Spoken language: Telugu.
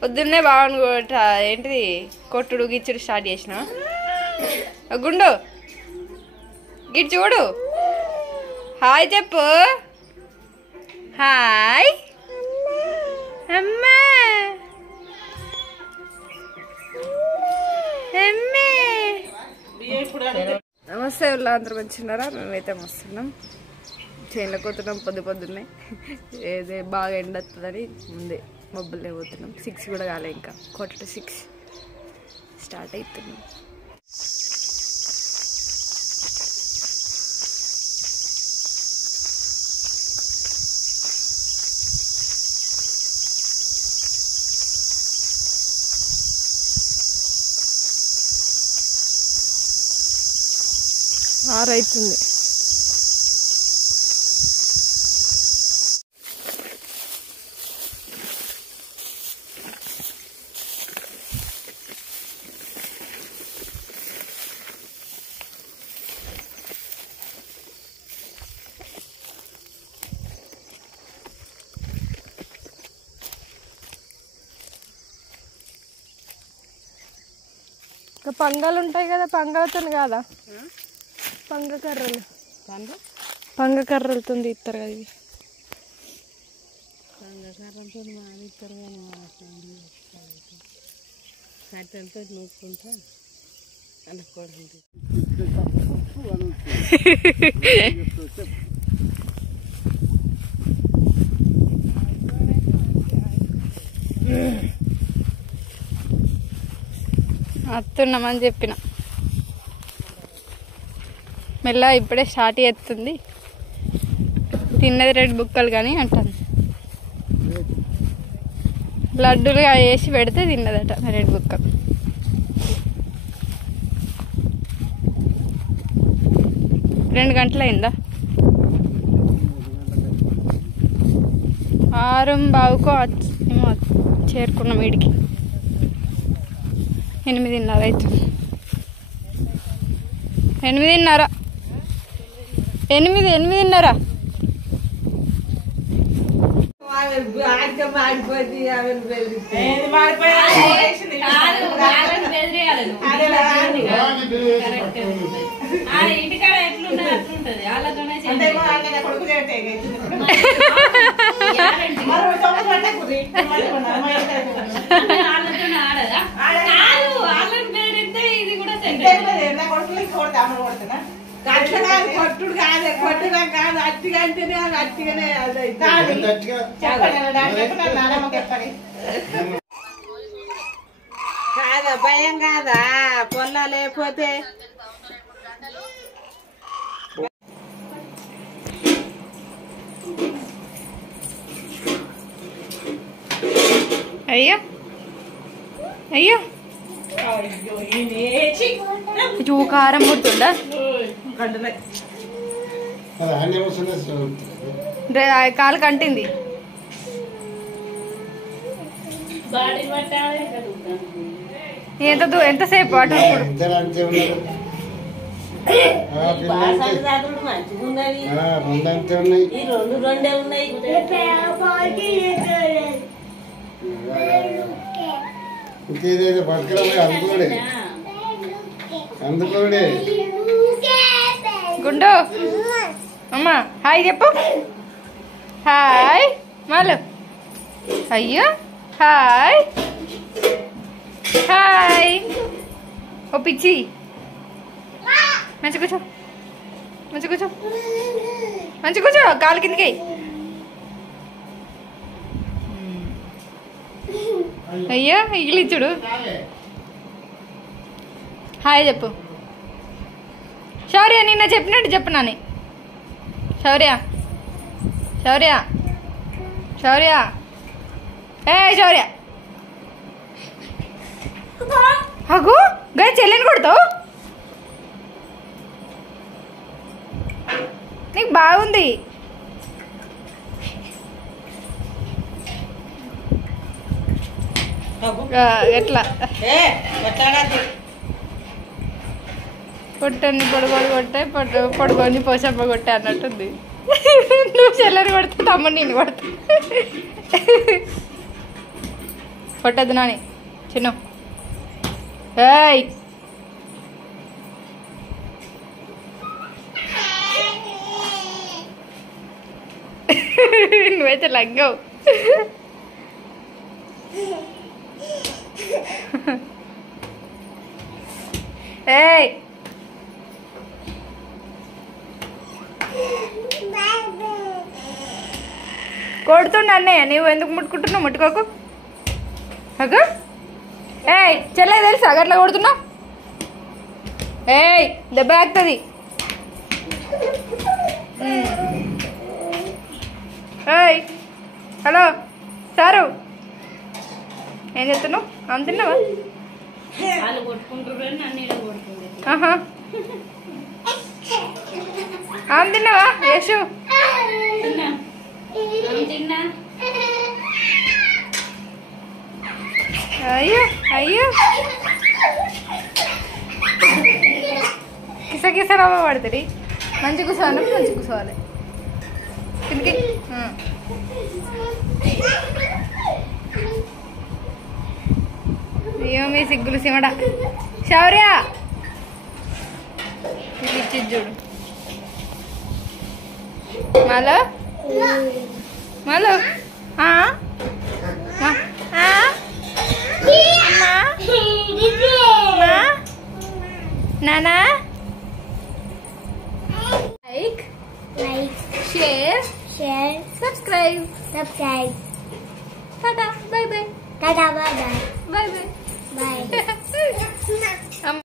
పొద్దున్నే బాగుంది ఏంటిది కొట్టుడు గిచ్చుడు స్టార్ట్ చేసిన గుండు గిట్ చూడు హాయ్ చెప్పు హాయ్ అమ్మా నమస్తే ఊళ్ళో అందరూ మంచిన్నారా? మేమైతే వస్తున్నాం చేనులో పోతున్నాం పొద్దున్నే ఏదే బాగా ఎండ వస్తుందని ముందే మబ్బులే పోతున్నాం 6 కూడా కాలే ఇంకా 5:45 స్టార్ట్ అవుతున్నాం. అవుతుంది ఇంకా పంగాలు ఉంటాయి కదా పంగాలతో కాదా పంగ కర్రలతో ఇస్తారు కదా ఇవి పంగకర్రలతో మానిస్తారు కానీ కట్టెలతో నూక్కుంటే అనుకోండి. వస్తున్నామని చెప్పిన మెల్ల ఇప్పుడే స్టార్ట్ చేస్తుంది. తిన్నది 2 బుక్కలు కానీ అంటుంది లడ్డూలుగా వేసి పెడితే తిన్నదట 2 బుక్కలు. రెండు గంటలు అయిందా? 6:15 ఏమో చేరుకున్నాం వీడికి. 8:30 అవుతుంది. 8:30 8:30 ఇంటికాడ ఎట్లుంటది అట్లుంటది వాళ్ళతోనే ఆడదా వాళ్ళని పేరైతే ఇది కూడా కొట్టుడు కాదు కొట్టుగా కాదు అట్టిగా అంటేనే అది అట్టిగానే కాదా భయం కాదా పొల్ల లేకపోతే అయ్యో అయ్యో కారం పుడుతుందా కాలు కంటింది. ఎంతసేపు అటు ఇంకేదైతే పట్టుకురా అందుకోడే గుండు అమ్మా హాయ్ చెప్పు హాయ్ మాలు అయ్యో హాయ్ హాయ్ ఓ పిచ్చి మంచి కూర్చో మంచి కూర్చో మంచి కూర్చో కాలు కిందకి అయ్యో ఇగిలిచ్చుడు హాయ్ చెప్పు శౌర్య నిన్న చెప్పినట్టు చెప్పు నాని శౌర్య శౌర్య శౌర్య ఏ శౌర్య అగు గా చెల్లెని కొడతావు నీకు బాగుంది ఎట్లా పొట్టని పొడుగోడు కొట్టే పొడుగోని పోసప్ప కొట్టే అన్నట్టుంది. నువ్వు చెల్లెని కొడితే తమ్ముడు నేను కొడతా. కొట్టద్దు నాని చిన్న. ఏయ్ నువ్వైతే లగ్గవు. ఏయ్ కొడుతుండ అన్నయ్య, నువ్వు ఎందుకు ముట్టుకుంటున్నావు? ముట్టుకోకు. అగ ఏయ్ చెల్లె తెలుసా అగట్లా కొడుతున్నావు? ఏయ్ దెబ్బ ఆగుతుంది. ఏయ్ హలో సారు, ఏం చెప్తున్నావు? ఆమె తిన్నావా? ఆహా ఆమె తిన్నావా యేషు? అయ్యో అయ్యో కిస కిస రవ్వ పడుతుంది. మంచి కూర్చోవాలి, మంచి కూర్చోవాలి. కిందికి అయ్యో మీ సిగ్గులు సిమడ. శౌర్య ఇది ఇచ్చి చూడు. మాలో మాలో నానా like share subscribe. Tata bye by. Tada, bye bye. By by. Bye.